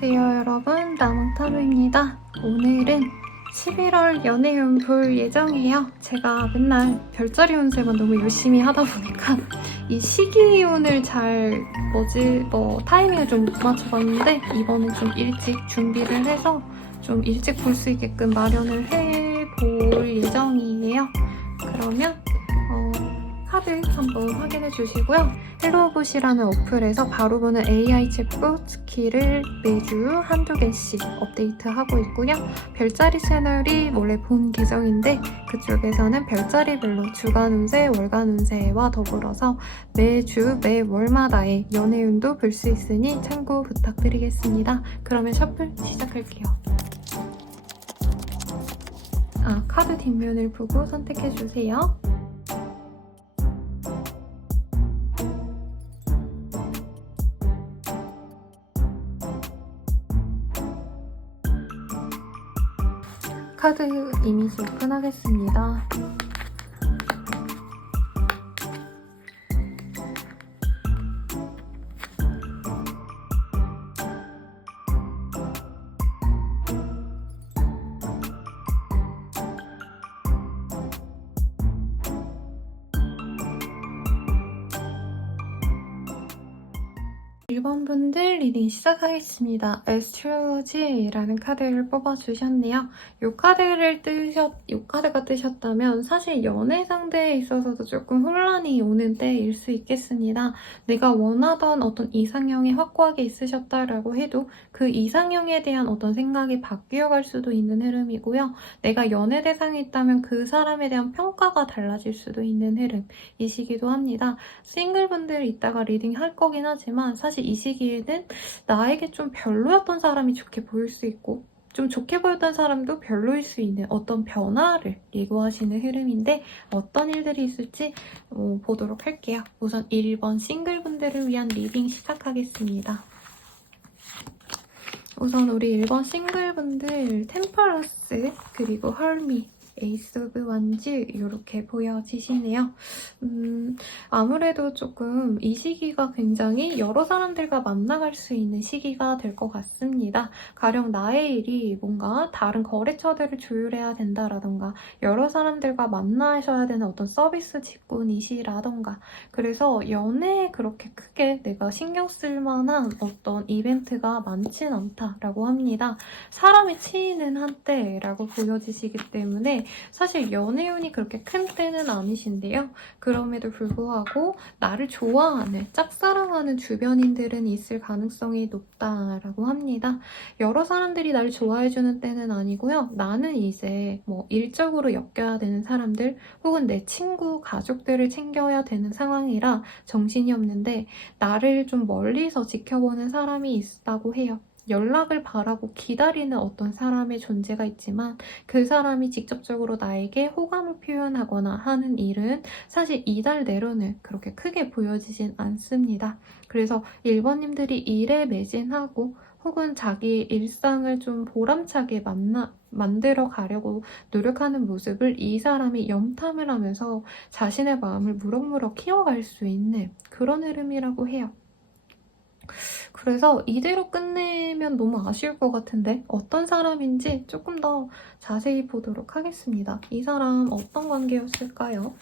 안녕하세요 여러분, 나몽타로입니다. 오늘은 11월 연애운 볼 예정이에요. 제가 맨날 별자리 운세만 너무 열심히 하다 보니까 이 시기운을 잘 타이밍을 좀 못 맞춰봤는데 이번엔 좀 일찍 준비를 해서 좀 일찍 볼 수 있게끔 마련을 해볼 예정이에요. 그러면 카드 한번 확인해 주시고요. 헬로봇이라는 어플에서 바로 보는 AI 챗봇 스킬을 매주 한두 개씩 업데이트하고 있고요. 별자리 채널이 원래 본 계정인데 그쪽에서는 별자리별로 주간 운세, 월간 운세와 더불어서 매주 매월마다의 연애운도 볼 수 있으니 참고 부탁드리겠습니다. 그러면 셔플 시작할게요. 카드 뒷면을 보고 선택해 주세요. 카드 이미지 오픈하겠습니다. 일본분들 리딩 시작하겠습니다. 에스트롤로지라는 카드를 뽑아주셨네요. 이 카드가 뜨셨다면 사실 연애 상대에 있어서도 조금 혼란이 오는 때일 수 있겠습니다. 내가 원하던 어떤 이상형이 확고하게 있으셨다라고 해도 그 이상형에 대한 어떤 생각이 바뀌어갈 수도 있는 흐름이고요. 내가 연애 대상이 있다면 그 사람에 대한 평가가 달라질 수도 있는 흐름이시기도 합니다. 싱글분들 이따가 리딩 할 거긴 하지만 사실 이 시기에는 나에게 좀 별로였던 사람이 좋게 보일 수 있고 좀 좋게 보였던 사람도 별로일 수 있는 어떤 변화를 예고하시는 흐름인데 어떤 일들이 있을지 보도록 할게요. 우선 1번 싱글분들을 위한 리딩 시작하겠습니다. 우선 우리 1번 싱글분들 템퍼러스 그리고 헐미 에이스 오브 완즈 이렇게 보여지시네요. 아무래도 조금 이 시기가 굉장히 여러 사람들과 만나갈 수 있는 시기가 될 것 같습니다. 가령 나의 일이 뭔가 다른 거래처들을 조율해야 된다라던가 여러 사람들과 만나셔야 되는 어떤 서비스 직군이시라던가 그래서 연애에 그렇게 크게 내가 신경 쓸 만한 어떤 이벤트가 많진 않다라고 합니다. 사람이 치이는 한때라고 보여지시기 때문에 사실 연애운이 그렇게 큰 때는 아니신데요. 그럼에도 불구하고 나를 좋아하는, 짝사랑하는 주변인들은 있을 가능성이 높다라고 합니다. 여러 사람들이 나를 좋아해주는 때는 아니고요. 나는 이제 일적으로 엮여야 되는 사람들 혹은 내 친구, 가족들을 챙겨야 되는 상황이라 정신이 없는데 나를 좀 멀리서 지켜보는 사람이 있다고 해요. 연락을 바라고 기다리는 어떤 사람의 존재가 있지만 그 사람이 직접적으로 나에게 호감을 표현하거나 하는 일은 사실 이달 내로는 그렇게 크게 보여지진 않습니다. 그래서 1번님들이 일에 매진하고 혹은 자기 일상을 좀 보람차게 만들어 가려고 노력하는 모습을 이 사람이 염탐을 하면서 자신의 마음을 무럭무럭 키워갈 수 있는 그런 흐름이라고 해요. 그래서 이대로 끝내면 너무 아쉬울 것 같은데 어떤 사람인지 조금 더 자세히 보도록 하겠습니다. 이 사람 어떤 관계였을까요?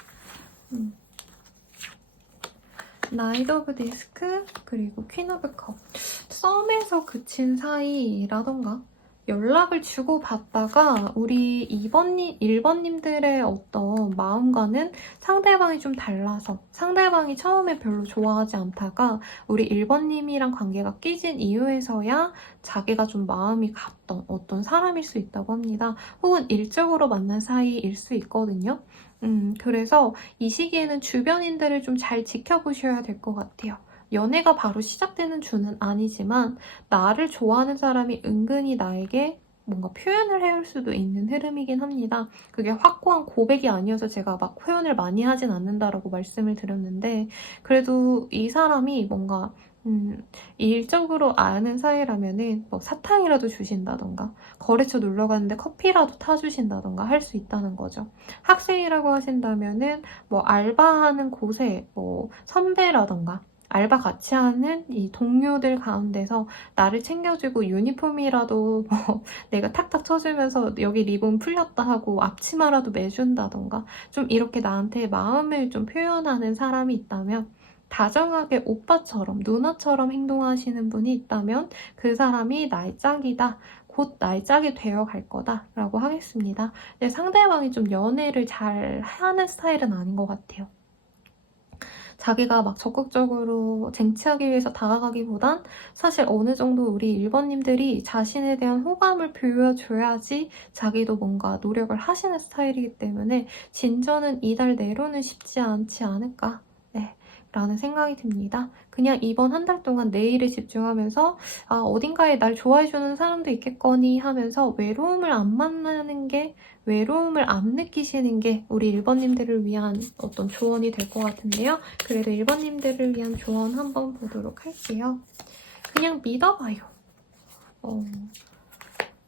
나이트 오브 디스크 그리고 퀸 오브 컵 썸에서 그친 사이라던가 연락을 주고받다가 우리 1번님들의 어떤 마음과는 상대방이 좀 달라서 상대방이 처음에 별로 좋아하지 않다가 우리 1번님이랑 관계가 깨진 이후에서야 자기가 좀 마음이 갔던 어떤 사람일 수 있다고 합니다. 혹은 일적으로 만난 사이일 수 있거든요. 그래서 이 시기에는 주변인들을 좀 잘 지켜보셔야 될 것 같아요. 연애가 바로 시작되는 주는 아니지만 나를 좋아하는 사람이 은근히 나에게 뭔가 표현을 해올 수도 있는 흐름이긴 합니다. 그게 확고한 고백이 아니어서 제가 막 표현을 많이 하진 않는다라고 말씀을 드렸는데 그래도 이 사람이 뭔가 일적으로 아는 사이라면은 사탕이라도 주신다던가 거래처 놀러 갔는데 커피라도 타주신다던가 할 수 있다는 거죠. 학생이라고 하신다면은 알바하는 곳에 선배라던가 알바 같이 하는 이 동료들 가운데서 나를 챙겨주고 유니폼이라도 뭐 내가 탁탁 쳐주면서 여기 리본 풀렸다 하고 앞치마라도 매준다던가 좀 이렇게 나한테 마음을 좀 표현하는 사람이 있다면, 다정하게 오빠처럼 누나처럼 행동하시는 분이 있다면 그 사람이 나의 짝이다. 곧 나의 짝이 되어갈 거다 라고 하겠습니다. 근데 상대방이 좀 연애를 잘 하는 스타일은 아닌 것 같아요. 자기가 막 적극적으로 쟁취하기 위해서 다가가기보단 사실 어느 정도 우리 1번님들이 자신에 대한 호감을 보여줘야지 자기도 뭔가 노력을 하시는 스타일이기 때문에 진전은 이달 내로는 쉽지 않지 않을까, 네, 라는 생각이 듭니다. 그냥 이번 한 달 동안 내 일에 집중하면서 어딘가에 날 좋아해주는 사람도 있겠거니 하면서 외로움을 안 느끼시는 게 우리 1번님들을 위한 어떤 조언이 될 것 같은데요. 그래도 1번님들을 위한 조언 한번 보도록 할게요. 그냥 믿어봐요.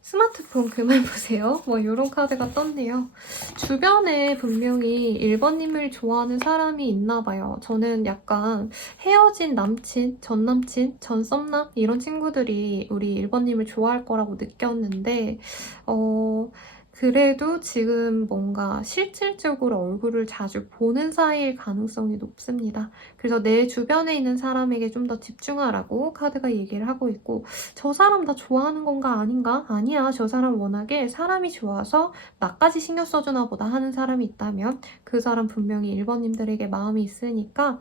스마트폰 그만 보세요. 뭐 이런 카드가 떴네요. 주변에 분명히 1번님을 좋아하는 사람이 있나 봐요. 저는 약간 헤어진 남친, 전 남친, 전 썸남 이런 친구들이 우리 1번님을 좋아할 거라고 느꼈는데 그래도 지금 뭔가 실질적으로 얼굴을 자주 보는 사이일 가능성이 높습니다. 그래서 내 주변에 있는 사람에게 좀 더 집중하라고 카드가 얘기를 하고 있고, 저 사람 나 좋아하는 건가 아닌가? 아니야, 저 사람 워낙에 사람이 좋아서 나까지 신경 써주나 보다 하는 사람이 있다면 그 사람 분명히 1번님들에게 마음이 있으니까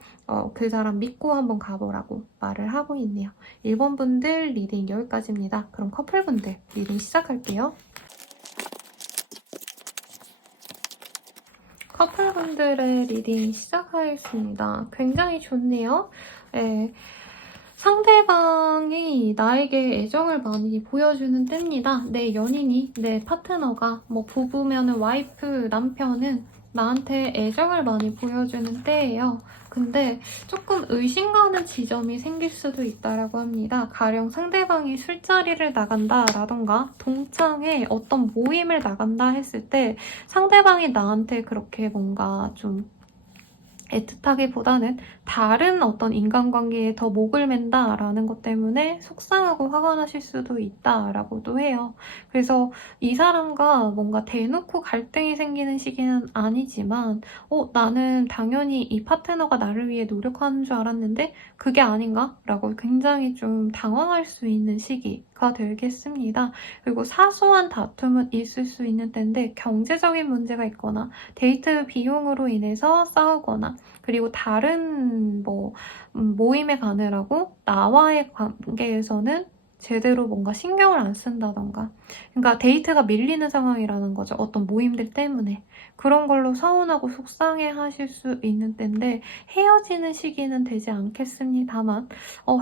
그 사람 믿고 한번 가보라고 말을 하고 있네요. 1번 분들 리딩 여기까지입니다. 그럼 커플분들 리딩 시작할게요. 커플분들의 리딩 시작하겠습니다. 굉장히 좋네요. 네. 상대방이 나에게 애정을 많이 보여주는 때입니다. 내 연인이, 내 파트너가, 뭐 부부면은 와이프, 남편은 나한테 애정을 많이 보여주는 때예요. 근데 조금 의심가는 지점이 생길 수도 있다고 합니다. 가령 상대방이 술자리를 나간다라던가 동창회 어떤 모임을 나간다 했을 때 상대방이 나한테 그렇게 뭔가 좀 애틋하기보다는 다른 어떤 인간관계에 더 목을 맨다라는 것 때문에 속상하고 화가 나실 수도 있다라고도 해요. 그래서 이 사람과 뭔가 대놓고 갈등이 생기는 시기는 아니지만 나는 당연히 이 파트너가 나를 위해 노력하는 줄 알았는데 그게 아닌가? 라고 굉장히 좀 당황할 수 있는 시기가 되겠습니다. 그리고 사소한 다툼은 있을 수 있는 때인데 경제적인 문제가 있거나 데이트 비용으로 인해서 싸우거나 그리고 다른 모임에 가느라고 나와의 관계에서는 제대로 뭔가 신경을 안 쓴다던가, 그러니까 데이트가 밀리는 상황이라는 거죠. 어떤 모임들 때문에. 그런 걸로 서운하고 속상해 하실 수 있는 때인데 헤어지는 시기는 되지 않겠습니다만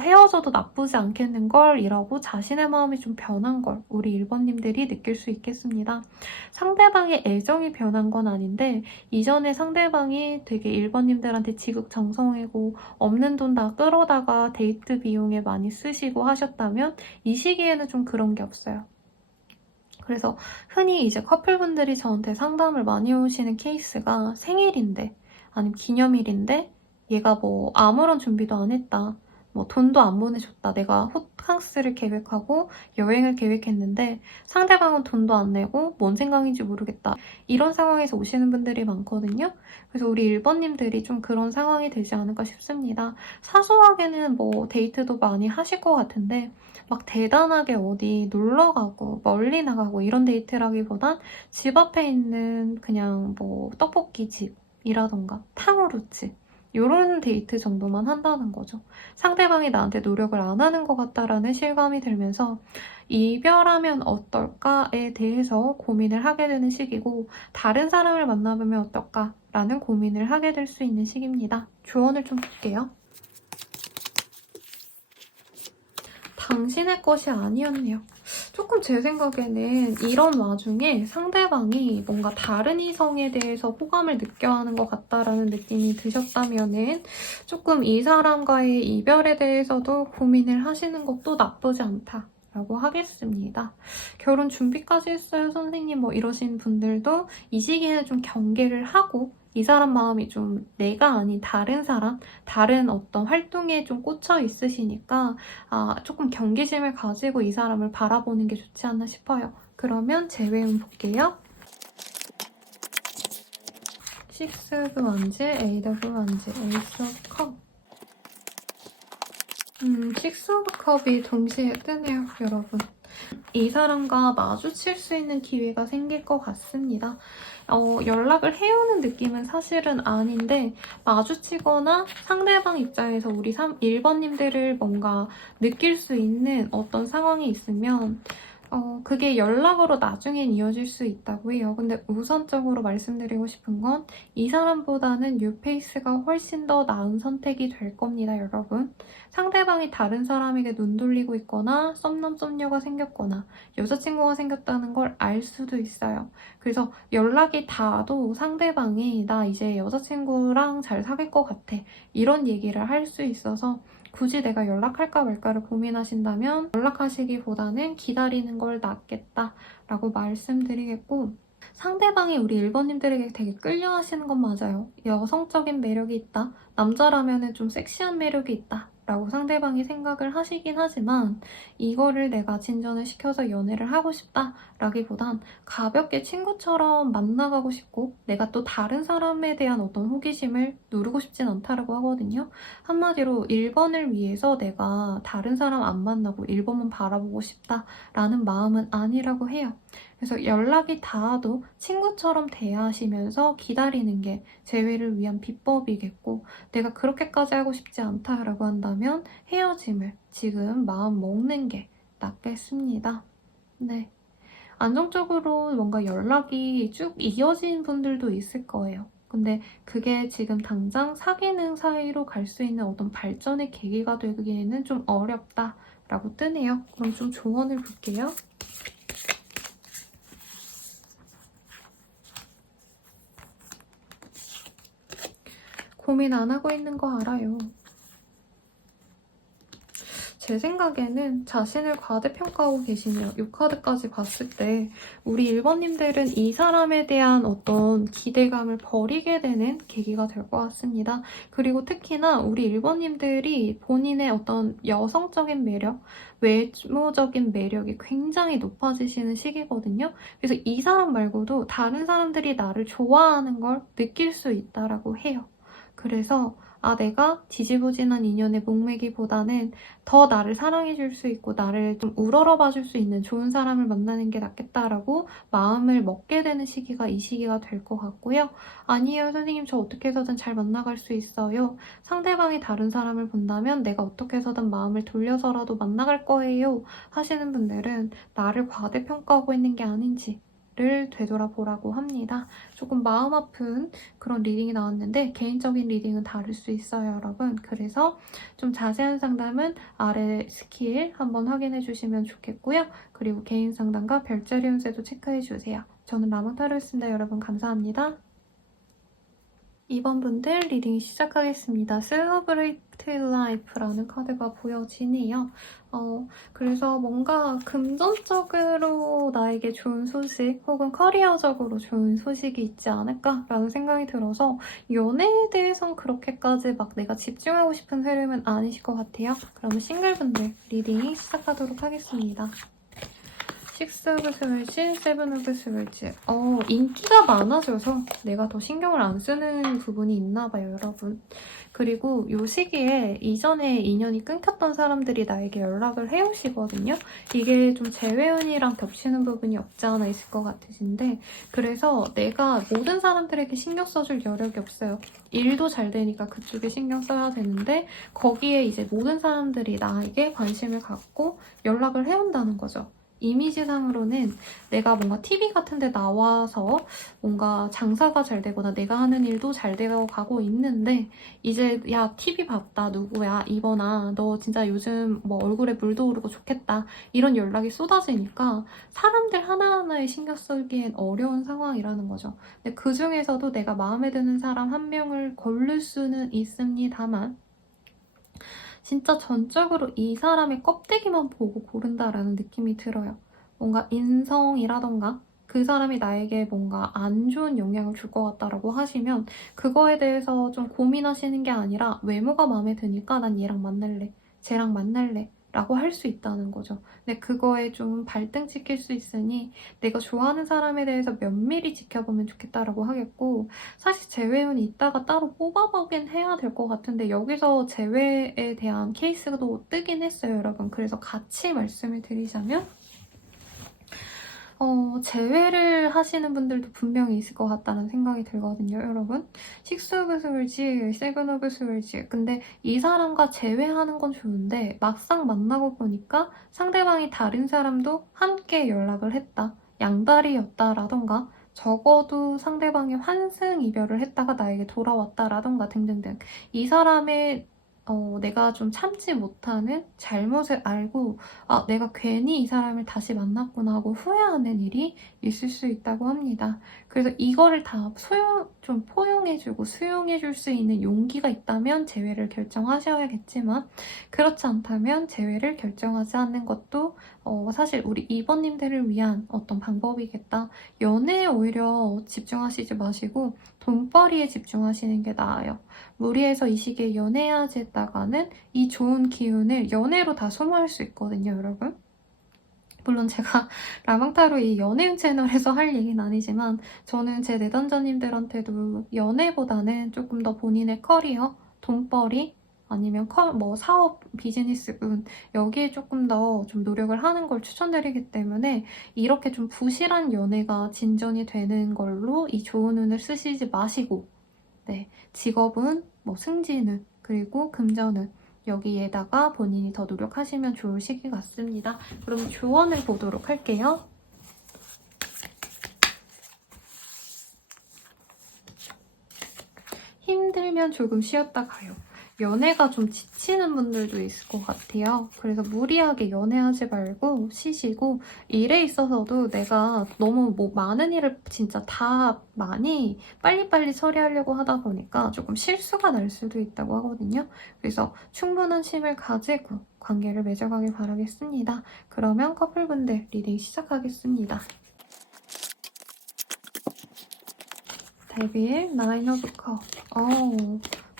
헤어져도 나쁘지 않겠는 걸 이라고 자신의 마음이 좀 변한 걸 우리 1번님들이 느낄 수 있겠습니다. 상대방의 애정이 변한 건 아닌데 이전에 상대방이 되게 1번님들한테 지극정성이고 없는 돈 다 끌어다가 데이트 비용에 많이 쓰시고 하셨다면 이 시기에는 좀 그런 게 없어요. 그래서 흔히 이제 커플분들이 저한테 상담을 많이 오시는 케이스가 생일인데 아니면 기념일인데 얘가 뭐 아무런 준비도 안 했다. 뭐 돈도 안 보내줬다. 내가 호캉스를 계획하고 여행을 계획했는데 상대방은 돈도 안 내고 뭔 생각인지 모르겠다. 이런 상황에서 오시는 분들이 많거든요. 그래서 우리 1번님들이 좀 그런 상황이 되지 않을까 싶습니다. 사소하게는 뭐 데이트도 많이 하실 것 같은데 막 대단하게 어디 놀러 가고 멀리 나가고 이런 데이트라기보단 집 앞에 있는 그냥 뭐 떡볶이 집이라던가 탕후루집 이런 데이트 정도만 한다는 거죠. 상대방이 나한테 노력을 안 하는 것 같다라는 실감이 들면서 이별하면 어떨까에 대해서 고민을 하게 되는 시기고 다른 사람을 만나보면 어떨까라는 고민을 하게 될 수 있는 시기입니다. 조언을 좀 볼게요. 당신의 것이 아니었네요. 조금 제 생각에는 이런 와중에 상대방이 뭔가 다른 이성에 대해서 호감을 느껴하는 것 같다라는 느낌이 드셨다면은 조금 이 사람과의 이별에 대해서도 고민을 하시는 것도 나쁘지 않다. 라고 하겠습니다. 결혼 준비까지 했어요, 선생님. 뭐 이러신 분들도 이 시기에는 좀 경계를 하고 이 사람 마음이 좀 내가 아닌 다른 사람, 다른 어떤 활동에 좀 꽂혀 있으시니까 조금 경계심을 가지고 이 사람을 바라보는 게 좋지 않나 싶어요. 그러면 제외운 볼게요. 6 오브 원즈, 8 오브 원즈, 에이스 오브 컵. 6 오브 컵이 동시에 뜨네요, 여러분. 이 사람과 마주칠 수 있는 기회가 생길 것 같습니다. 연락을 해오는 느낌은 사실은 아닌데 마주치거나 상대방 입장에서 우리 1번님들을 뭔가 느낄 수 있는 어떤 상황이 있으면 그게 연락으로 나중엔 이어질 수 있다고 해요. 근데 우선적으로 말씀드리고 싶은 건 이 사람보다는 뉴페이스가 훨씬 더 나은 선택이 될 겁니다, 여러분. 상대방이 다른 사람에게 눈 돌리고 있거나 썸남 썸녀가 생겼거나 여자친구가 생겼다는 걸 알 수도 있어요. 그래서 연락이 닿아도 상대방이 나 이제 여자친구랑 잘 사귈 것 같아 이런 얘기를 할 수 있어서 굳이 내가 연락할까 말까를 고민하신다면 연락하시기보다는 기다리는 걸 낫겠다라고 말씀드리겠고, 상대방이 우리 1번님들에게 되게 끌려하시는 건 맞아요. 여성적인 매력이 있다. 남자라면 좀 섹시한 매력이 있다. 라고 상대방이 생각을 하시긴 하지만 이거를 내가 진전을 시켜서 연애를 하고 싶다 라기보단 가볍게 친구처럼 만나가고 싶고 내가 또 다른 사람에 대한 어떤 호기심을 누르고 싶진 않다라고 하거든요. 한마디로 1번을 위해서 내가 다른 사람 안 만나고 1번만 바라보고 싶다라는 마음은 아니라고 해요. 그래서 연락이 닿아도 친구처럼 대하시면서 기다리는 게 재회를 위한 비법이겠고, 내가 그렇게까지 하고 싶지 않다라고 한다면 헤어짐을 지금 마음 먹는 게 낫겠습니다. 네. 안정적으로 뭔가 연락이 쭉 이어진 분들도 있을 거예요. 근데 그게 지금 당장 사귀는 사이로 갈 수 있는 어떤 발전의 계기가 되기에는 좀 어렵다라고 뜨네요. 그럼 좀 조언을 볼게요. 고민 안 하고 있는 거 알아요. 제 생각에는 자신을 과대평가하고 계시네요. 이 카드까지 봤을 때 우리 1번님들은 이 사람에 대한 어떤 기대감을 버리게 되는 계기가 될 것 같습니다. 그리고 특히나 우리 1번님들이 본인의 어떤 여성적인 매력, 외모적인 매력이 굉장히 높아지시는 시기거든요. 그래서 이 사람 말고도 다른 사람들이 나를 좋아하는 걸 느낄 수 있다라고 해요. 그래서 내가 지지부진한 인연에 목매기보다는 더 나를 사랑해줄 수 있고 나를 좀 우러러봐줄 수 있는 좋은 사람을 만나는 게 낫겠다라고 마음을 먹게 되는 시기가 이 시기가 될 것 같고요. 아니에요, 선생님. 저 어떻게 해서든 잘 만나갈 수 있어요. 상대방이 다른 사람을 본다면 내가 어떻게 해서든 마음을 돌려서라도 만나갈 거예요. 하시는 분들은 나를 과대평가하고 있는 게 아닌지 를 되돌아보라고 합니다. 조금 마음 아픈 그런 리딩이 나왔는데 개인적인 리딩은 다를 수 있어요, 여러분. 그래서 좀 자세한 상담은 아래 스킬 한번 확인해 주시면 좋겠고요. 그리고 개인 상담과 별자리 운세도 체크해 주세요. 저는 라마타로였습니다. 여러분 감사합니다. 2번 분들 리딩 시작하겠습니다. Celebrate Life라는 카드가 보여지네요. 그래서 뭔가 금전적으로 나에게 좋은 소식 혹은 커리어적으로 좋은 소식이 있지 않을까라는 생각이 들어서 연애에 대해선 그렇게까지 막 내가 집중하고 싶은 흐름은 아니실 것 같아요. 그러면 싱글분들 리딩 시작하도록 하겠습니다. 6 오브 스월즈, 7 오브 스월즈. 인기가 많아져서 내가 더 신경을 안 쓰는 부분이 있나 봐요, 여러분. 그리고 이 시기에 이전에 인연이 끊겼던 사람들이 나에게 연락을 해오시거든요. 이게 좀 재회운이랑 겹치는 부분이 없지 않아 있을 것 같으신데, 그래서 내가 모든 사람들에게 신경 써줄 여력이 없어요. 일도 잘 되니까 그쪽에 신경 써야 되는데 거기에 이제 모든 사람들이 나에게 관심을 갖고 연락을 해온다는 거죠. 이미지상으로는 내가 뭔가 TV 같은 데 나와서 뭔가 장사가 잘 되거나 내가 하는 일도 잘 되어 가고 있는데 이제 야 TV 봤다 누구야 이번아 너 진짜 요즘 뭐 얼굴에 물도 오르고 좋겠다 이런 연락이 쏟아지니까 사람들 하나하나에 신경 쓰기엔 어려운 상황이라는 거죠. 근데 그 중에서도 내가 마음에 드는 사람 한 명을 고를 수는 있습니다만 진짜 전적으로 이 사람의 껍데기만 보고 고른다라는 느낌이 들어요. 뭔가 인성이라던가 그 사람이 나에게 뭔가 안 좋은 영향을 줄 것 같다라고 하시면 그거에 대해서 좀 고민하시는 게 아니라 외모가 마음에 드니까 난 얘랑 만날래, 쟤랑 만날래 라고 할 수 있다는 거죠. 근데 그거에 좀 발등 찍힐 수 있으니 내가 좋아하는 사람에 대해서 면밀히 지켜보면 좋겠다라고 하겠고, 사실 재회은 이따가 따로 뽑아보긴 해야 될 것 같은데 여기서 재회에 대한 케이스도 뜨긴 했어요, 여러분. 그래서 같이 말씀을 드리자면 재회를 하시는 분들도 분명히 있을 것 같다는 생각이 들거든요, 여러분. 식스 오브 스월즈, 세븐 오브 스월즈. 근데 이 사람과 재회하는 건 좋은데 막상 만나고 보니까 상대방이 다른 사람도 함께 연락을 했다. 양다리였다라던가 적어도 상대방이 환승 이별을 했다가 나에게 돌아왔다라던가 등등등. 이 사람의 내가 좀 참지 못하는 잘못을 알고 내가 괜히 이 사람을 다시 만났구나 하고 후회하는 일이 있을 수 있다고 합니다. 그래서 이거를 다 좀 포용해주고 수용해줄 수 있는 용기가 있다면 재회를 결정하셔야겠지만 그렇지 않다면 재회를 결정하지 않는 것도 사실 우리 2번님들을 위한 어떤 방법이겠다. 연애에 오히려 집중하시지 마시고 돈벌이에 집중하시는 게 나아요. 무리해서 이 시기에 연애하지 했다가는 이 좋은 기운을 연애로 다 소모할 수 있거든요, 여러분. 물론 제가 라방타로 이 연애운 채널에서 할 얘기는 아니지만 저는 제 내담자님들한테도 연애보다는 조금 더 본인의 커리어, 돈벌이, 아니면 사업, 비즈니스 운 여기에 조금 더 좀 노력을 하는 걸 추천드리기 때문에 이렇게 좀 부실한 연애가 진전이 되는 걸로 이 좋은 운을 쓰시지 마시고 네, 직업은, 승진운, 그리고 금전운 여기에다가 본인이 더 노력하시면 좋을 시기 같습니다. 그럼 조언을 보도록 할게요. 힘들면 조금 쉬었다 가요. 연애가 좀 지치는 분들도 있을 것 같아요. 그래서 무리하게 연애하지 말고 쉬시고 일에 있어서도 내가 너무 많은 일을 진짜 다 많이 빨리빨리 처리하려고 하다 보니까 조금 실수가 날 수도 있다고 하거든요. 그래서 충분한 쉼을 가지고 관계를 맺어가길 바라겠습니다. 그러면 커플분들 리딩 시작하겠습니다. 데빌, 나인 오브 컵.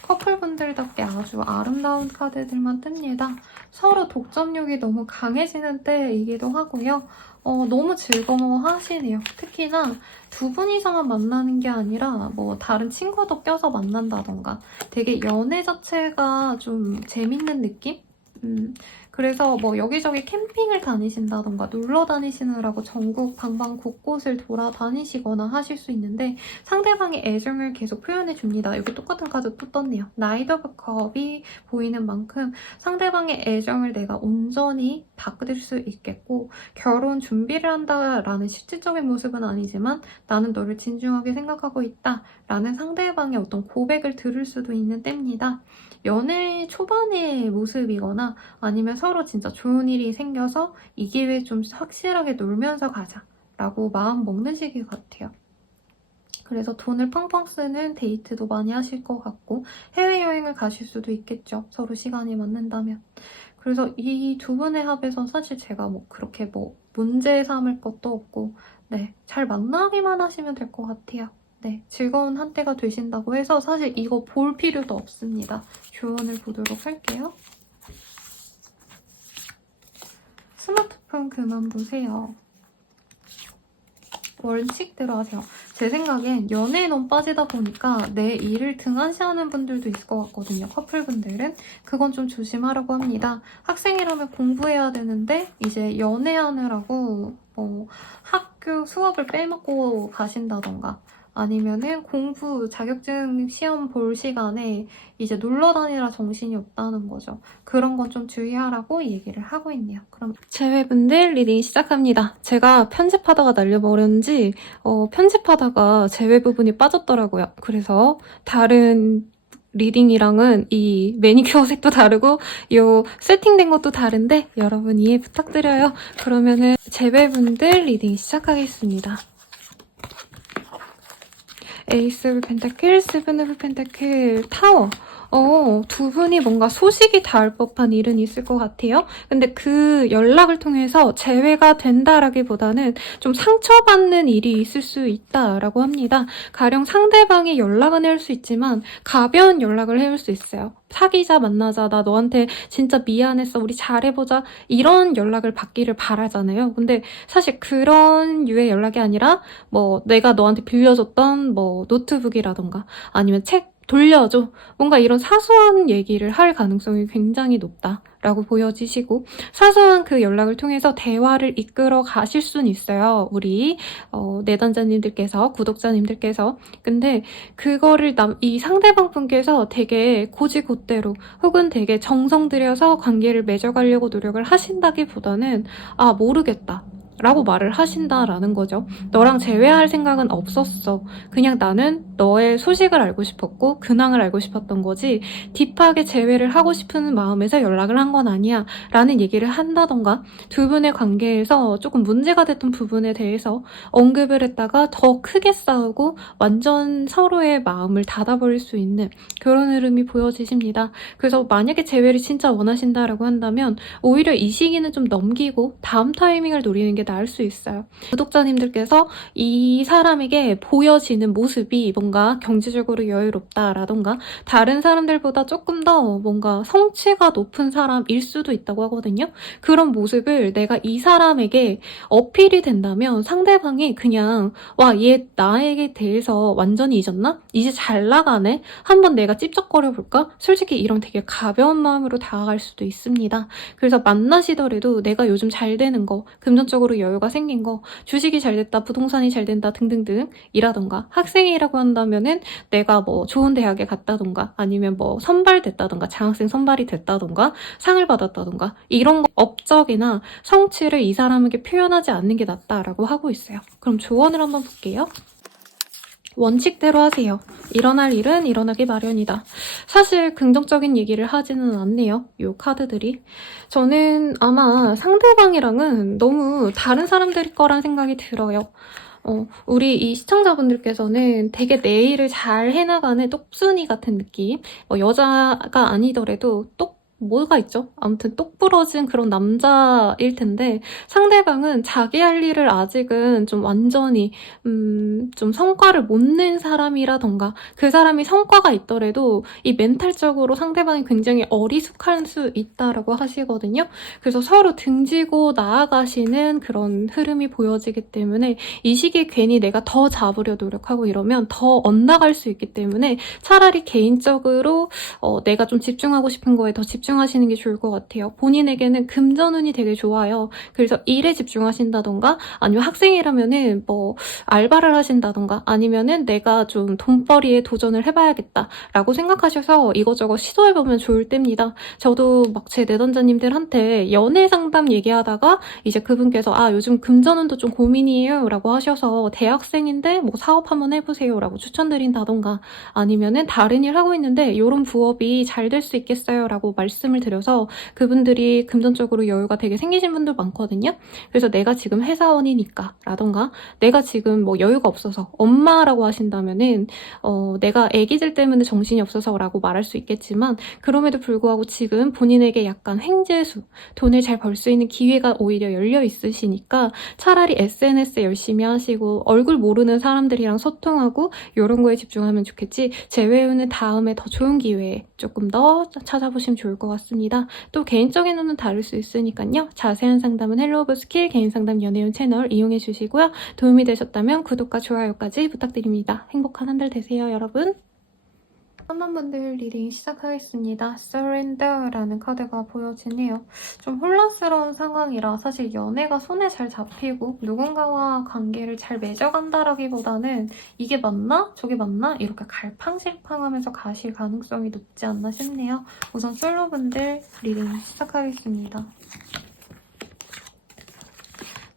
커플분들답게 아주 아름다운 카드들만 뜹니다. 서로 독점력이 너무 강해지는 때이기도 하고요. 너무 즐거워하시네요. 특히나 두 분 이상만 만나는 게 아니라 다른 친구도 껴서 만난다던가 되게 연애 자체가 좀 재밌는 느낌? 그래서 여기저기 캠핑을 다니신다던가 놀러 다니시느라고 전국 방방 곳곳을 돌아다니시거나 하실 수 있는데 상대방의 애정을 계속 표현해줍니다. 여기 똑같은 카드 또 떴네요. 나이트 오브 컵이 보이는 만큼 상대방의 애정을 내가 온전히 받을 수 있겠고 결혼 준비를 한다라는 실질적인 모습은 아니지만 나는 너를 진중하게 생각하고 있다 라는 상대방의 어떤 고백을 들을 수도 있는 때입니다. 연애 초반의 모습이거나 아니면 서로 진짜 좋은 일이 생겨서 이 기회에 좀 확실하게 놀면서 가자 라고 마음 먹는 시기 같아요. 그래서 돈을 펑펑 쓰는 데이트도 많이 하실 것 같고 해외여행을 가실 수도 있겠죠. 서로 시간이 맞는다면. 그래서 이 두 분의 합에서 사실 제가 그렇게 문제 삼을 것도 없고 네, 잘 만나기만 하시면 될 것 같아요. 네, 즐거운 한때가 되신다고 해서 사실 이거 볼 필요도 없습니다. 조언을 보도록 할게요. 스마트폰 그만 보세요. 원칙대로 하세요. 제 생각엔 연애에 너무 빠지다 보니까 내 일을 등한시하는 분들도 있을 것 같거든요. 커플분들은. 그건 좀 조심하라고 합니다. 학생이라면 공부해야 되는데 이제 연애하느라고 학교 수업을 빼먹고 가신다던가 아니면은 공부 자격증 시험 볼 시간에 이제 놀러 다니라 정신이 없다는 거죠. 그런 건 좀 주의하라고 얘기를 하고 있네요. 그럼 재회분들 리딩 시작합니다. 제가 편집하다가 날려버렸는지 편집하다가 재회 부분이 빠졌더라고요. 그래서 다른 리딩이랑은 이 매니큐어 색도 다르고 이 세팅된 것도 다른데 여러분 이해 부탁드려요. 그러면은 재회분들 리딩 시작하겠습니다. 에이스 오브 펜타클, 세븐 오브 펜타클, 타워. 두 분이 뭔가 소식이 닿을 법한 일은 있을 것 같아요. 근데 그 연락을 통해서 재회가 된다라기보다는 좀 상처받는 일이 있을 수 있다라고 합니다. 가령 상대방이 연락은 해올 수 있지만 가벼운 연락을 해올 수 있어요. 사귀자, 만나자, 나 너한테 진짜 미안했어, 우리 잘해보자, 이런 연락을 받기를 바라잖아요. 근데 사실 그런 유의 연락이 아니라 뭐 내가 너한테 빌려줬던 뭐 노트북이라던가 아니면 책 돌려줘, 뭔가 이런 사소한 얘기를 할 가능성이 굉장히 높다라고 보여지시고, 사소한 그 연락을 통해서 대화를 이끌어 가실 수는 있어요, 우리 내담자님들께서, 구독자님들께서. 근데 그거를 이 상대방 분께서 되게 곧이곧대로 혹은 되게 정성 들여서 관계를 맺어가려고 노력을 하신다기보다는 아, 모르겠다 라고 말을 하신다라는 거죠. 너랑 재회할 생각은 없었어. 그냥 나는 너의 소식을 알고 싶었고 근황을 알고 싶었던 거지 딥하게 재회를 하고 싶은 마음에서 연락을 한 건 아니야 라는 얘기를 한다던가, 두 분의 관계에서 조금 문제가 됐던 부분에 대해서 언급을 했다가 더 크게 싸우고 완전 서로의 마음을 닫아버릴 수 있는 그런 흐름이 보여지십니다. 그래서 만약에 재회를 진짜 원하신다라고 한다면 오히려 이 시기는 좀 넘기고 다음 타이밍을 노리는 게 나을 수 있어요. 구독자님들께서 이 사람에게 보여지는 모습이 뭔가 경제적으로 여유롭다라던가 다른 사람들보다 조금 더 뭔가 성취가 높은 사람일 수도 있다고 하거든요. 그런 모습을 내가 이 사람에게 어필이 된다면 상대방이 그냥 와, 얘 나에게 대해서 완전히 잊었나? 이제 잘 나가네? 한번 내가 찝쩍거려 볼까? 솔직히 이런 되게 가벼운 마음으로 다가갈 수도 있습니다. 그래서 만나시더라도 내가 요즘 잘 되는 거, 금전적으로 여유가 생긴 거, 주식이 잘 됐다, 부동산이 잘 된다 등등등 이라던가, 학생이라고 한다면은 내가 뭐 좋은 대학에 갔다던가 아니면 뭐 선발됐다던가 장학생 선발이 됐다던가 상을 받았다던가 이런 거 업적이나 성취를 이 사람에게 표현하지 않는 게 낫다라고 하고 있어요. 그럼 조언을 한번 볼게요. 원칙대로 하세요. 일어날 일은 일어나기 마련이다. 사실 긍정적인 얘기를 하지는 않네요, 이 카드들이. 저는 아마 상대방이랑은 너무 다른 사람들일 거란 생각이 들어요. 우리 이 시청자분들께서는 되게 내 일을 잘 해나가는 똑순이 같은 느낌, 여자가 아니더라도 뭐가 있죠? 아무튼 똑부러진 그런 남자일 텐데, 상대방은 자기 할 일을 아직은 좀 완전히 좀 성과를 못 낸 사람이라던가, 그 사람이 성과가 있더라도 이 멘탈적으로 상대방이 굉장히 어리숙할 수 있다라고 하시거든요. 그래서 서로 등지고 나아가시는 그런 흐름이 보여지기 때문에 이 시기에 괜히 내가 더 잡으려 노력하고 이러면 더 엇나갈 수 있기 때문에 차라리 개인적으로 내가 좀 집중하고 싶은 거에 더 집중하시는 게 좋을 것 같아요. 본인에게는 금전운이 되게 좋아요. 그래서 일에 집중하신다던가 아니면 학생이라면은 뭐 알바를 하신다던가 아니면은 내가 좀 돈벌이에 도전을 해봐야겠다라고 생각하셔서 이것저것 시도해보면 좋을 때입니다. 저도 막 제 내담자님들한테 연애 상담 얘기하다가 이제 그분께서 아, 요즘 금전운도 좀 고민이에요 라고 하셔서 대학생인데 뭐 사업 한번 해보세요 라고 추천드린다던가, 아니면은 다른 일 하고 있는데 이런 부업이 잘 될 수 있겠어요 라고 말씀을 드려서 그분들이 금전적으로 여유가 되게 생기신 분들 많거든요. 그래서 내가 지금 회사원이니까 라던가, 내가 지금 뭐 여유가 없어서 엄마라고 하신다면은 내가 애기들 때문에 정신이 없어서 라고 말할 수 있겠지만, 그럼에도 불구하고 지금 본인에게 약간 횡재수, 돈을 잘 벌 수 있는 기회가 오히려 열려 있으시니까 차라리 SNS 열심히 하시고 얼굴 모르는 사람들이랑 소통하고 이런 거에 집중하면 좋겠지, 재회운은 다음에 더 좋은 기회에 조금 더 찾아보시면 좋을 것 같습니다. 또 개인적인 운은 다를 수 있으니까요. 자세한 상담은 헬로우브스킬 개인상담 연애운 채널 이용해 주시고요. 도움이 되셨다면 구독과 좋아요까지 부탁드립니다. 행복한 한 달 되세요, 여러분. 한번분들 리딩 시작하겠습니다. Surrender라는 카드가 보여지네요. 좀 혼란스러운 상황이라 사실 연애가 손에 잘 잡히고 누군가와 관계를 잘 맺어간다라기보다는 이게 맞나? 저게 맞나? 이렇게 갈팡질팡하면서 가실 가능성이 높지 않나 싶네요. 우선 솔로분들 리딩 시작하겠습니다.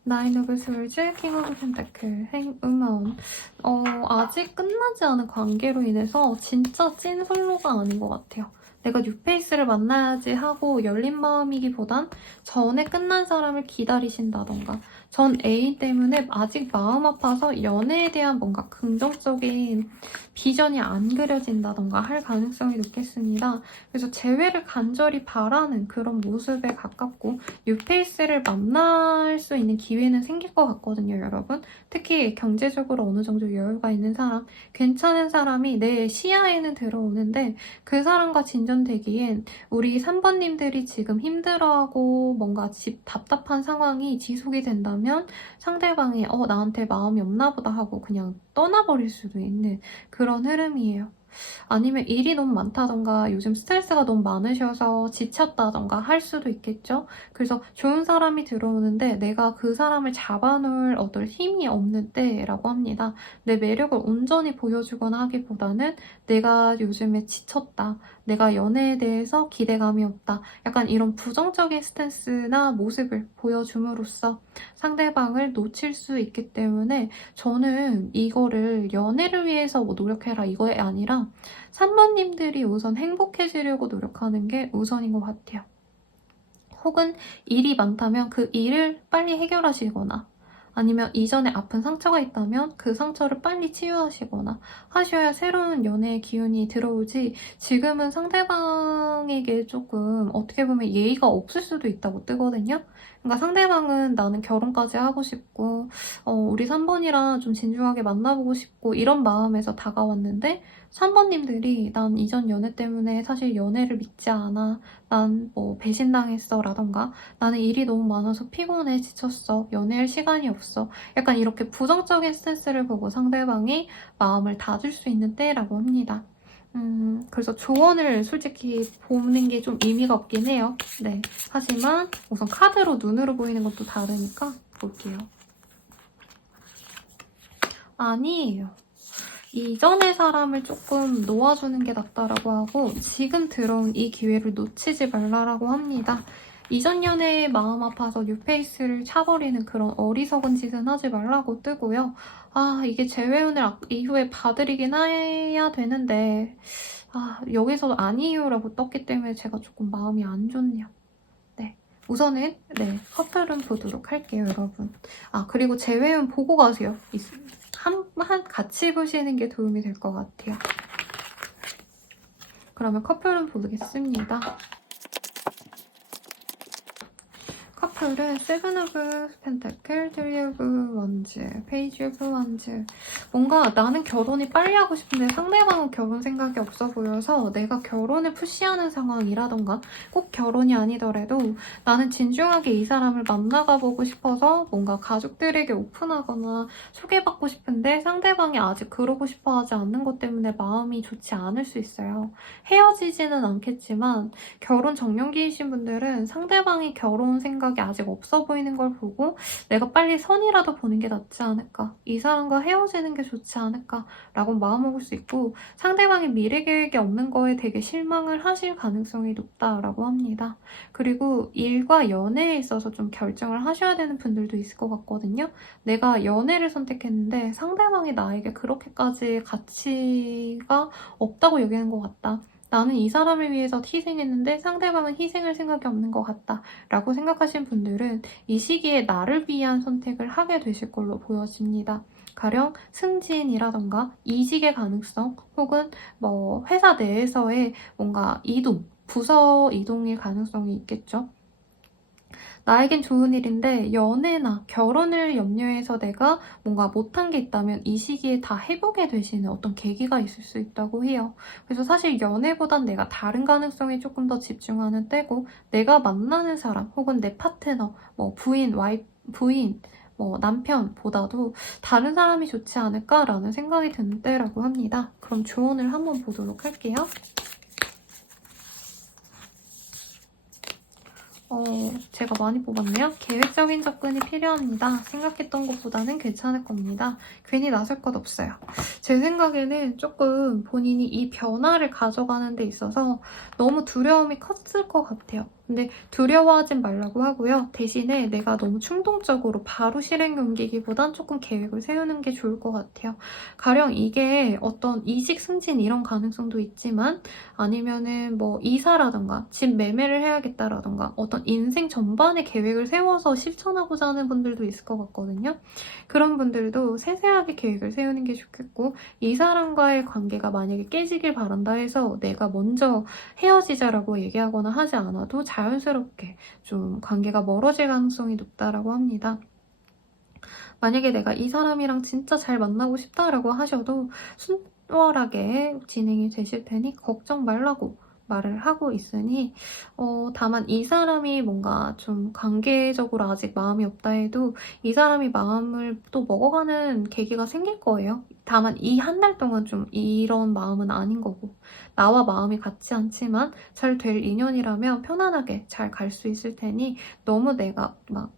나인 오브 스월즈, 킹 오브 펜타클, 행우먼. 아직 끝나지 않은 관계로 인해서 진짜 찐 솔로가 아닌 것 같아요. 내가 뉴페이스를 만나야지 하고 열린 마음이기보단 전에 끝난 사람을 기다리신다던가 전 애인 때문에 아직 마음 아파서 연애에 대한 뭔가 긍정적인 비전이 안 그려진다던가 할 가능성이 높겠습니다. 그래서 재회를 간절히 바라는 그런 모습에 가깝고 뉴페이스를 만날 수 있는 기회는 생길 것 같거든요, 여러분. 특히 경제적으로 어느 정도 여유가 있는 사람, 괜찮은 사람이 내 시야에는 들어오는데 그 사람과 진전되기엔 우리 3번님들이 지금 힘들어하고 뭔가 답답한 상황이 지속이 된다면 상대방이 나한테 마음이 없나 보다 하고 그냥 떠나버릴 수도 있는 그런 흐름이에요. 아니면 일이 너무 많다던가 요즘 스트레스가 너무 많으셔서 지쳤다던가 할 수도 있겠죠. 그래서 좋은 사람이 들어오는데 내가 그 사람을 잡아놓을 어떤 힘이 없는 때라고 합니다. 내 매력을 온전히 보여주거나 하기보다는 내가 요즘에 지쳤다. 내가 연애에 대해서 기대감이 없다. 약간 이런 부정적인 스탠스나 모습을 보여줌으로써 상대방을 놓칠 수 있기 때문에 저는 이거를 연애를 위해서 뭐 노력해라 이거에 아니라 3번님들이 우선 행복해지려고 노력하는 게 우선인 것 같아요. 혹은 일이 많다면 그 일을 빨리 해결하시거나 아니면 이전에 아픈 상처가 있다면 그 상처를 빨리 치유하시거나 하셔야 새로운 연애의 기운이 들어오지 지금은 상대방에게 조금 어떻게 보면 예의가 없을 수도 있다고 뜨거든요. 그러니까 상대방은 나는 결혼까지 하고 싶고 우리 3번이랑 좀 진중하게 만나보고 싶고 이런 마음에서 다가왔는데 3번님들이 난 이전 연애 때문에 사실 연애를 믿지 않아. 난 뭐 배신당했어 라던가 나는 일이 너무 많아서 피곤해 지쳤어. 연애할 시간이 없어. 약간 이렇게 부정적인 스탠스를 보고 상대방이 마음을 닫을 수 있는 때라고 합니다. 그래서 조언을 솔직히 보는 게 좀 의미가 없긴 해요. 네. 하지만 우선 카드로 눈으로 보이는 것도 다르니까 볼게요. 아니에요. 이전의 사람을 조금 놓아주는 게 낫다라고 하고 지금 들어온 이 기회를 놓치지 말라라고 합니다. 이전 연애에 마음 아파서 뉴페이스를 차버리는 그런 어리석은 짓은 하지 말라고 뜨고요. 이게 재회운을 이후에 봐드리긴 해야 되는데 여기서 아니에요라고 떴기 때문에 제가 조금 마음이 안 좋네요. 네. 우선은 커플은 보도록 할게요, 여러분. 그리고 재회운 보고 가세요. 같이 보시는 게 도움이 될 것 같아요. 그러면 커플은 보겠습니다. 커플은 세븐 오브 펜타클, 트리 오브 원즈, 페이지 오브 원즈. 뭔가 나는 결혼이 빨리 하고 싶은데 상대방은 결혼 생각이 없어 보여서 내가 결혼을 푸시하는 상황이라던가 꼭 결혼이 아니더라도 나는 진중하게 이 사람을 만나가 보고 싶어서 뭔가 가족들에게 오픈하거나 소개받고 싶은데 상대방이 아직 그러고 싶어 하지 않는 것 때문에 마음이 좋지 않을 수 있어요. 헤어지지는 않겠지만 결혼 정년기이신 분들은 상대방이 결혼 생각이 아직 없어 보이는 걸 보고 내가 빨리 선이라도 보는 게 낫지 않을까, 이 사람과 헤어지는 게 좋지 않을까 라고 마음먹을 수 있고 상대방이 미래 계획이 없는 거에 되게 실망을 하실 가능성이 높다라고 합니다. 그리고 일과 연애에 있어서 좀 결정을 하셔야 되는 분들도 있을 것 같거든요. 내가 연애를 선택했는데 상대방이 나에게 그렇게까지 가치가 없다고 여기는 것 같다. 나는 이 사람을 위해서 희생했는데 상대방은 희생할 생각이 없는 것 같다 라고 생각하신 분들은 이 시기에 나를 위한 선택을 하게 되실 걸로 보여집니다. 가령 승진이라던가 이직의 가능성 혹은 뭐 회사 내에서의 뭔가 이동, 부서 이동일 가능성이 있겠죠. 나에겐 좋은 일인데 연애나 결혼을 염려해서 내가 뭔가 못한 게 있다면 이 시기에 다 해보게 되시는 어떤 계기가 있을 수 있다고 해요. 그래서 사실 연애보단 내가 다른 가능성에 조금 더 집중하는 때고 내가 만나는 사람 혹은 내 파트너, 뭐 부인, 부인, 뭐 남편보다도 다른 사람이 좋지 않을까라는 생각이 드는 때라고 합니다. 그럼 조언을 한번 보도록 할게요. 제가 많이 뽑았네요. 계획적인 접근이 필요합니다. 생각했던 것보다는 괜찮을 겁니다. 괜히 나설 것 없어요. 제 생각에는 조금 본인이 이 변화를 가져가는 데 있어서 너무 두려움이 컸을 것 같아요. 근데 두려워하진 말라고 하고요. 대신에 내가 너무 충동적으로 바로 실행에 옮기기보단 조금 계획을 세우는 게 좋을 것 같아요. 가령 이게 어떤 이직 승진 이런 가능성도 있지만 아니면은 뭐 이사라던가 집 매매를 해야겠다라던가 어떤 인생 전반의 계획을 세워서 실천하고자 하는 분들도 있을 것 같거든요. 그런 분들도 세세하게 계획을 세우는 게 좋겠고 이 사람과의 관계가 만약에 깨지길 바란다 해서 내가 먼저 헤어지자라고 얘기하거나 하지 않아도 자연스럽게 좀 관계가 멀어질 가능성이 높다라고 합니다. 만약에 내가 이 사람이랑 진짜 잘 만나고 싶다라고 하셔도 수월하게 진행이 되실 테니 걱정 말라고 말을 하고 있으니 다만 이 사람이 뭔가 좀 관계적으로 아직 마음이 없다 해도 이 사람이 마음을 또 먹어가는 계기가 생길 거예요. 다만 이 한 달 동안 좀 이런 마음은 아닌 거고 나와 마음이 같지 않지만 잘 될 인연이라면 편안하게 잘 갈 수 있을 테니 너무 내가 막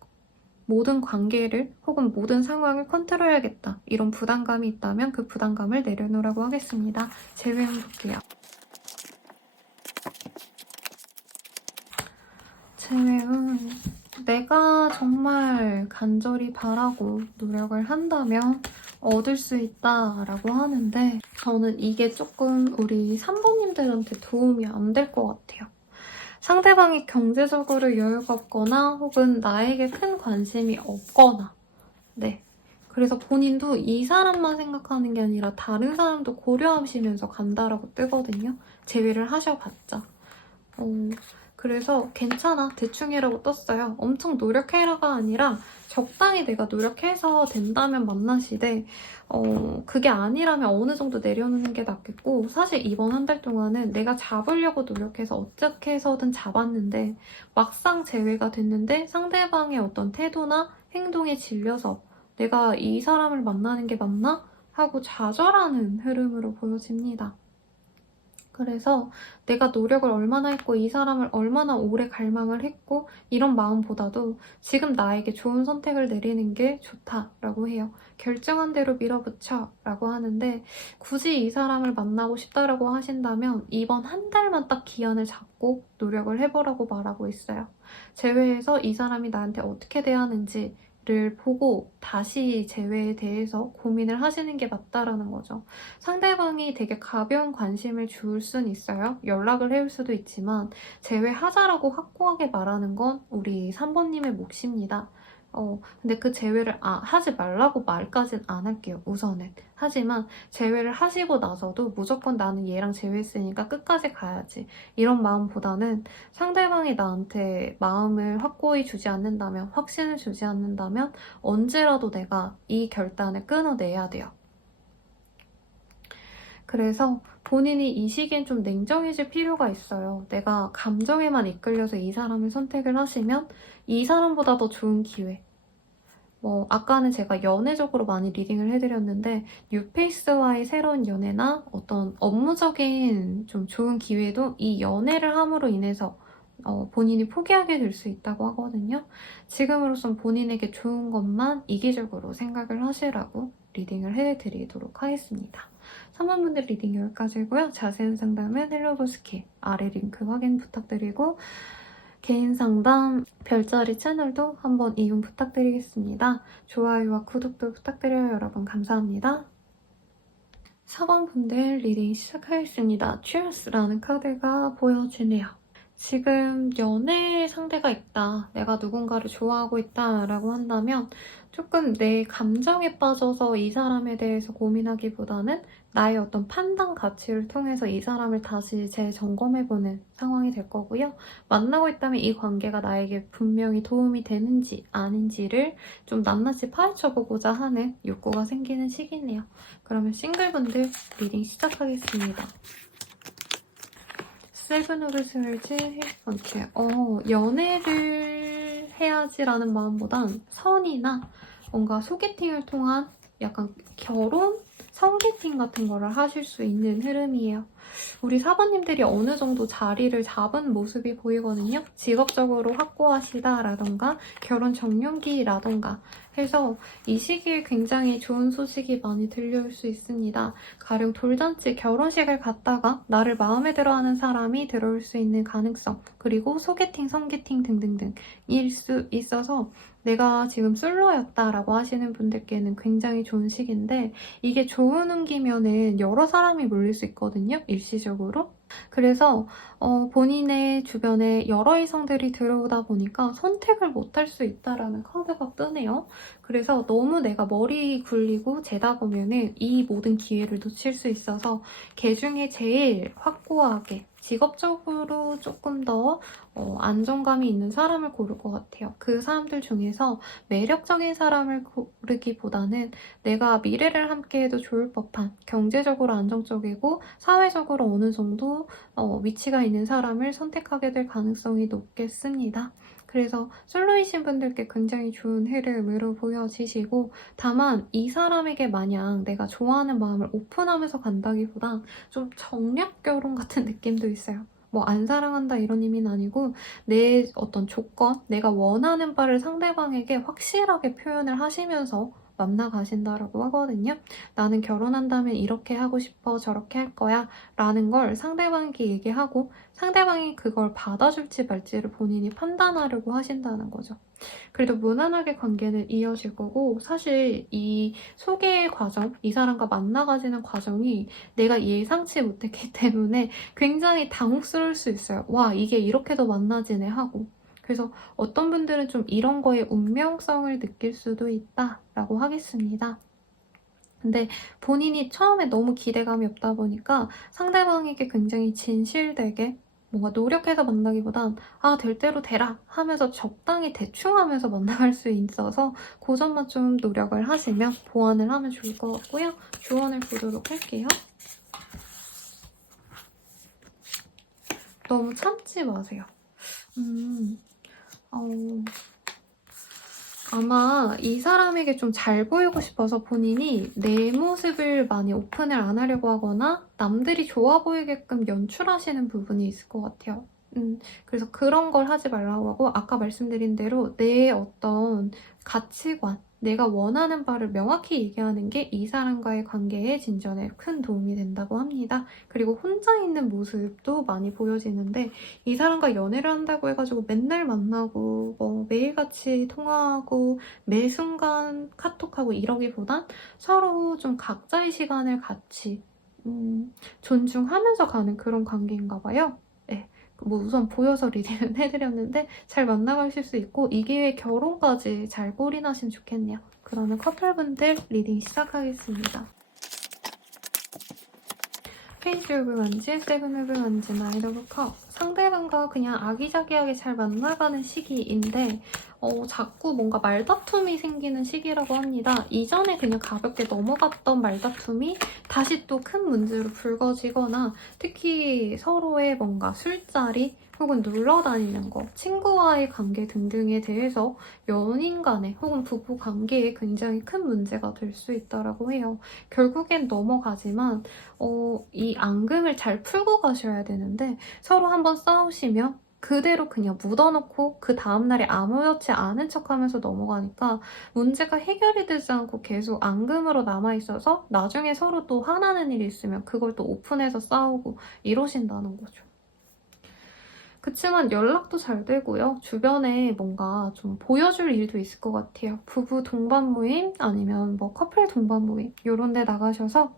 모든 관계를 혹은 모든 상황을 컨트롤해야겠다 이런 부담감이 있다면 그 부담감을 내려놓으라고 하겠습니다. 재회용 볼게요. 재회운 내가 정말 간절히 바라고 노력을 한다면 얻을 수 있다라고 하는데 저는 이게 조금 우리 3번님들한테 도움이 안 될 것 같아요. 상대방이 경제적으로 여유가 없거나 혹은 나에게 큰 관심이 없거나 네. 그래서 본인도 이 사람만 생각하는 게 아니라 다른 사람도 고려하시면서 간다라고 뜨거든요. 제외를 하셔봤자. 그래서 괜찮아. 대충이라고 떴어요. 엄청 노력해라가 아니라 적당히 내가 노력해서 된다면 만나시되 그게 아니라면 어느 정도 내려놓는 게 낫겠고 사실 이번 한 달 동안은 내가 잡으려고 노력해서 어떻게 해서든 잡았는데 막상 재회가 됐는데 상대방의 어떤 태도나 행동에 질려서 내가 이 사람을 만나는 게 맞나? 하고 좌절하는 흐름으로 보여집니다. 그래서 내가 노력을 얼마나 했고 이 사람을 얼마나 오래 갈망을 했고 이런 마음보다도 지금 나에게 좋은 선택을 내리는 게 좋다라고 해요. 결정한 대로 밀어붙여 라고 하는데 굳이 이 사람을 만나고 싶다라고 하신다면 이번 한 달만 딱 기한을 잡고 노력을 해보라고 말하고 있어요. 제외해서 이 사람이 나한테 어떻게 대하는지 를 보고 다시 재회에 대해서 고민을 하시는 게 맞다라는 거죠. 상대방이 되게 가벼운 관심을 줄 순 있어요. 연락을 해올 수도 있지만 재회하자라고 확고하게 말하는 건 우리 3번님의 몫입니다. 근데 그 재회를 하지 말라고 말까진 안 할게요. 우선은. 하지만 재회를 하시고 나서도 무조건 나는 얘랑 재회했으니까 끝까지 가야지. 이런 마음보다는 상대방이 나한테 마음을 확고히 주지 않는다면, 확신을 주지 않는다면 언제라도 내가 이 결단을 끊어내야 돼요. 그래서 본인이 이 시기엔 좀 냉정해질 필요가 있어요. 내가 감정에만 이끌려서 이 사람을 선택을 하시면 이 사람보다 더 좋은 기회. 아까는 제가 연애적으로 많이 리딩을 해드렸는데 뉴페이스와의 새로운 연애나 어떤 업무적인 좀 좋은 기회도 이 연애를 함으로 인해서 본인이 포기하게 될 수 있다고 하거든요. 지금으로선 본인에게 좋은 것만 이기적으로 생각을 하시라고 리딩을 해드리도록 하겠습니다. 3번분들 리딩 여기까지고요. 자세한 상담은 헬로보스키 아래 링크 확인 부탁드리고 개인 상담 별자리 채널도 한번 이용 부탁드리겠습니다. 좋아요와 구독도 부탁드려요. 여러분 감사합니다. 4번분들 리딩 시작하겠습니다. Cheers라는 카드가 보여지네요. 지금 연애 상대가 있다, 내가 누군가를 좋아하고 있다라고 한다면 조금 내 감정에 빠져서 이 사람에 대해서 고민하기보다는 나의 어떤 판단 가치를 통해서 이 사람을 다시 재점검해보는 상황이 될 거고요. 만나고 있다면 이 관계가 나에게 분명히 도움이 되는지 아닌지를 좀 낱낱이 파헤쳐보고자 하는 욕구가 생기는 시기네요. 그러면 싱글분들 리딩 시작하겠습니다. 세븐 오브 스월즈 이렇게 연애를 해야지라는 마음보단 선이나 뭔가 소개팅을 통한 약간 결혼? 성게팅 같은 거를 하실 수 있는 흐름이에요. 우리 사부님들이 어느 정도 자리를 잡은 모습이 보이거든요. 직업적으로 확고하시다라던가 결혼 정년기라던가 해서 이 시기에 굉장히 좋은 소식이 많이 들려올 수 있습니다. 가령 돌잔치, 결혼식을 갔다가 나를 마음에 들어하는 사람이 들어올 수 있는 가능성, 그리고 소개팅, 성게팅 등등등일 수 있어서 내가 지금 솔로였다라고 하시는 분들께는 굉장히 좋은 시기인데 이게 좋은 운기면은 여러 사람이 몰릴 수 있거든요, 일시적으로. 그래서 본인의 주변에 여러 이성들이 들어오다 보니까 선택을 못할 수 있다라는 카드가 뜨네요. 그래서 너무 내가 머리 굴리고 재다 보면은 이 모든 기회를 놓칠 수 있어서 걔 중에 제일 확고하게 직업적으로 조금 더 안정감이 있는 사람을 고를 것 같아요. 그 사람들 중에서 매력적인 사람을 고르기보다는 내가 미래를 함께해도 좋을 법한 경제적으로 안정적이고 사회적으로 어느 정도 위치가 있는 사람을 선택하게 될 가능성이 높겠습니다. 그래서 솔로이신 분들께 굉장히 좋은 흐름으로 보여지시고 다만 이 사람에게 마냥 내가 좋아하는 마음을 오픈하면서 간다기보단 좀 정략 결혼 같은 느낌도 있어요. 뭐 안 사랑한다 이런 의미는 아니고 내 어떤 조건, 내가 원하는 바를 상대방에게 확실하게 표현을 하시면서 만나가신다라고 하거든요. 나는 결혼한다면 이렇게 하고 싶어, 저렇게 할 거야 라는 걸 상대방에게 얘기하고 상대방이 그걸 받아줄지 말지를 본인이 판단하려고 하신다는 거죠. 그래도 무난하게 관계는 이어질 거고 사실 이 소개 과정, 이 사람과 만나가지는 과정이 내가 예상치 못했기 때문에 굉장히 당혹스러울 수 있어요. 와, 이게 이렇게도 만나지네 하고. 그래서 어떤 분들은 좀 이런 거에 운명성을 느낄 수도 있다라고 하겠습니다. 근데 본인이 처음에 너무 기대감이 없다 보니까 상대방에게 굉장히 진실되게 뭔가 노력해서 만나기보단 될 대로 되라 하면서 적당히 대충 하면서 만나갈 수 있어서 그 점만 좀 노력을 하시면 보완을 하면 좋을 것 같고요. 조언을 보도록 할게요. 너무 참지 마세요. 아마 이 사람에게 좀 잘 보이고 싶어서 본인이 내 모습을 많이 오픈을 안 하려고 하거나 남들이 좋아 보이게끔 연출하시는 부분이 있을 것 같아요. 그래서 그런 걸 하지 말라고 하고 아까 말씀드린 대로 내 어떤 가치관, 내가 원하는 바를 명확히 얘기하는 게 이 사람과의 관계의 진전에 큰 도움이 된다고 합니다. 그리고 혼자 있는 모습도 많이 보여지는데 이 사람과 연애를 한다고 해가지고 맨날 만나고 뭐 매일같이 통화하고 매 순간 카톡하고 이러기보단 서로 좀 각자의 시간을 같이 존중하면서 가는 그런 관계인가 봐요. 네. 뭐 우선 보여서 리딩을 해드렸는데 잘 만나가실 수 있고 이 기회에 결혼까지 잘 골인하시면 좋겠네요. 그러면 커플분들 리딩 시작하겠습니다. 페이지 오브 완즈, 세븐 오브 완즈, 나인 오브 컵. 상대방과 그냥 아기자기하게 잘 만나가는 시기인데 자꾸 뭔가 말다툼이 생기는 시기라고 합니다. 이전에 그냥 가볍게 넘어갔던 말다툼이 다시 또 큰 문제로 불거지거나 특히 서로의 뭔가 술자리 혹은 놀러 다니는 거, 친구와의 관계 등등에 대해서 연인 간에 혹은 부부 관계에 굉장히 큰 문제가 될 수 있다고 해요. 결국엔 넘어가지만 이 앙금을 잘 풀고 가셔야 되는데 서로 한번 싸우시면 그대로 그냥 묻어놓고 그 다음날에 아무렇지 않은 척하면서 넘어가니까 문제가 해결이 되지 않고 계속 앙금으로 남아있어서 나중에 서로 또 화나는 일이 있으면 그걸 또 오픈해서 싸우고 이러신다는 거죠. 그치만 연락도 잘 되고요. 주변에 뭔가 좀 보여줄 일도 있을 것 같아요. 부부 동반 모임 아니면 뭐 커플 동반 모임 이런 데 나가셔서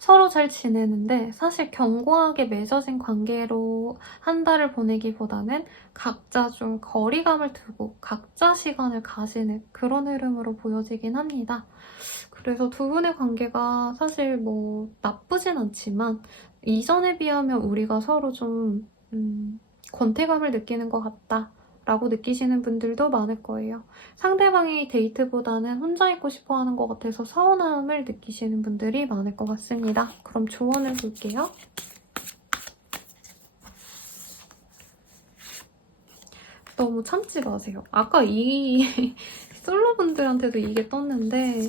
서로 잘 지내는데 사실 견고하게 맺어진 관계로 한 달을 보내기보다는 각자 좀 거리감을 두고 각자 시간을 가지는 그런 흐름으로 보여지긴 합니다. 그래서 두 분의 관계가 사실 뭐 나쁘진 않지만 이전에 비하면 우리가 서로 좀 권태감을 느끼는 것 같다 라고 느끼시는 분들도 많을 거예요. 상대방이 데이트보다는 혼자 있고 싶어 하는 것 같아서 서운함을 느끼시는 분들이 많을 것 같습니다. 그럼 조언을 볼게요. 너무 참지 마세요. 아까 이 솔로분들한테도 이게 떴는데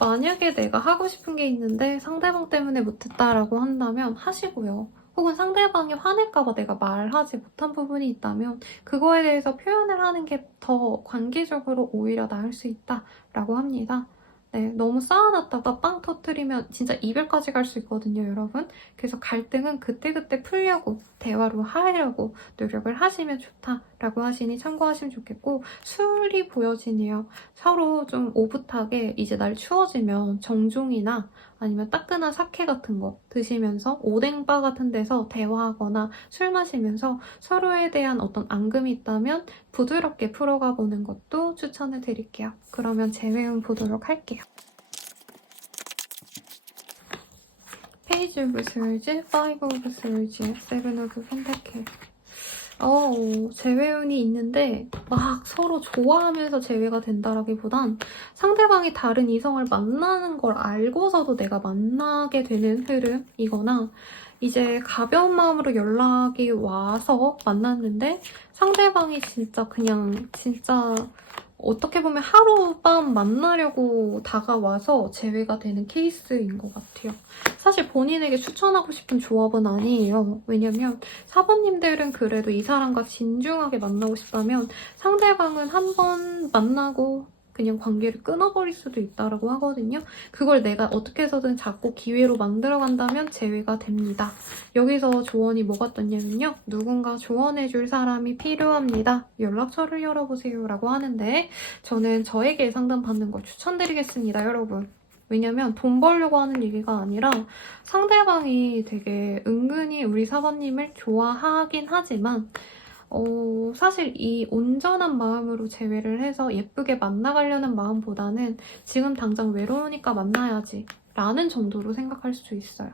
만약에 내가 하고 싶은 게 있는데 상대방 때문에 못했다라고 한다면 하시고요. 혹은 상대방이 화낼까봐 내가 말하지 못한 부분이 있다면 그거에 대해서 표현을 하는 게 더 관계적으로 오히려 나을 수 있다라고 합니다. 네, 너무 쌓아놨다가 빵 터뜨리면 진짜 이별까지 갈 수 있거든요, 여러분. 그래서 갈등은 그때그때 풀려고 대화로 하려고 노력을 하시면 좋다라고 하시니 참고하시면 좋겠고, 술이 보여지네요. 서로 좀 오붓하게 이제 날 추워지면 정종이나 아니면 따끈한 사케 같은 거 드시면서 오뎅바 같은 데서 대화하거나 술 마시면서 서로에 대한 어떤 앙금이 있다면 부드럽게 풀어가 보는 것도 추천을 드릴게요. 그러면 재회운 보도록 할게요. 페이지 오브 스월즈, 파이브 오브 스월즈, 세븐 오브 펜타클. 재회운이 있는데 막 서로 좋아하면서 재회가 된다라기보단 상대방이 다른 이성을 만나는 걸 알고서도 내가 만나게 되는 흐름이거나 이제 가벼운 마음으로 연락이 와서 만났는데 상대방이 진짜 어떻게 보면 하룻밤 만나려고 다가와서 재회가 되는 케이스인 것 같아요. 사실 본인에게 추천하고 싶은 조합은 아니에요. 왜냐면 사번님들은 그래도 이 사람과 진중하게 만나고 싶다면 상대방은 한 번 만나고 그냥 관계를 끊어버릴 수도 있다고 하거든요. 그걸 내가 어떻게 해서든 자꾸 기회로 만들어간다면 재회가 됩니다. 여기서 조언이 뭐가 떴냐면요. 누군가 조언해줄 사람이 필요합니다. 연락처를 열어보세요 라고 하는데 저는 저에게 상담 받는 걸 추천드리겠습니다, 여러분. 왜냐면 돈 벌려고 하는 얘기가 아니라 상대방이 되게 은근히 우리 사번님을 좋아하긴 하지만 사실 이 온전한 마음으로 재회를 해서 예쁘게 만나가려는 마음보다는 지금 당장 외로우니까 만나야지 라는 정도로 생각할 수 있어요.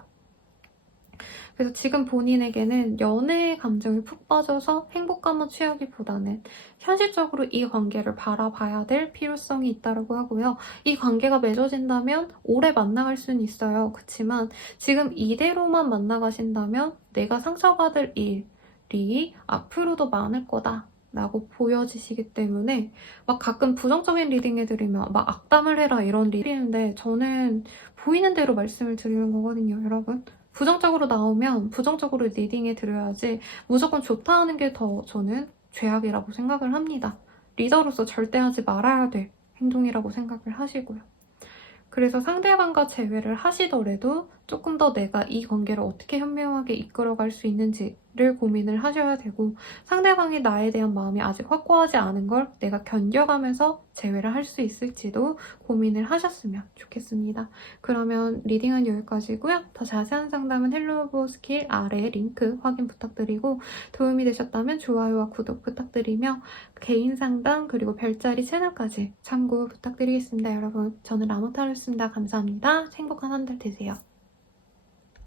그래서 지금 본인에게는 연애의 감정에 푹 빠져서 행복감만 취하기보다는 현실적으로 이 관계를 바라봐야 될 필요성이 있다고 하고요. 이 관계가 맺어진다면 오래 만나갈 수는 있어요. 그렇지만 지금 이대로만 만나가신다면 내가 상처받을 일이 앞으로도 많을 거다. 라고 보여지시기 때문에 막 가끔 부정적인 리딩 해드리면 막 악담을 해라 이런 리딩인데 저는 보이는 대로 말씀을 드리는 거거든요, 여러분. 부정적으로 나오면 부정적으로 리딩해 드려야지 무조건 좋다 하는 게 더 저는 죄악이라고 생각을 합니다. 리더로서 절대 하지 말아야 될 행동이라고 생각을 하시고요. 그래서 상대방과 재회를 하시더라도 조금 더 내가 이 관계를 어떻게 현명하게 이끌어갈 수 있는지를 고민을 하셔야 되고 상대방이 나에 대한 마음이 아직 확고하지 않은 걸 내가 견뎌가면서 재회를 할 수 있을지도 고민을 하셨으면 좋겠습니다. 그러면 리딩은 여기까지고요. 더 자세한 상담은 헬로우보 스킬 아래 링크 확인 부탁드리고 도움이 되셨다면 좋아요와 구독 부탁드리며 개인 상담 그리고 별자리 채널까지 참고 부탁드리겠습니다. 여러분 저는 라모타로였습니다. 감사합니다. 행복한 한 달 되세요.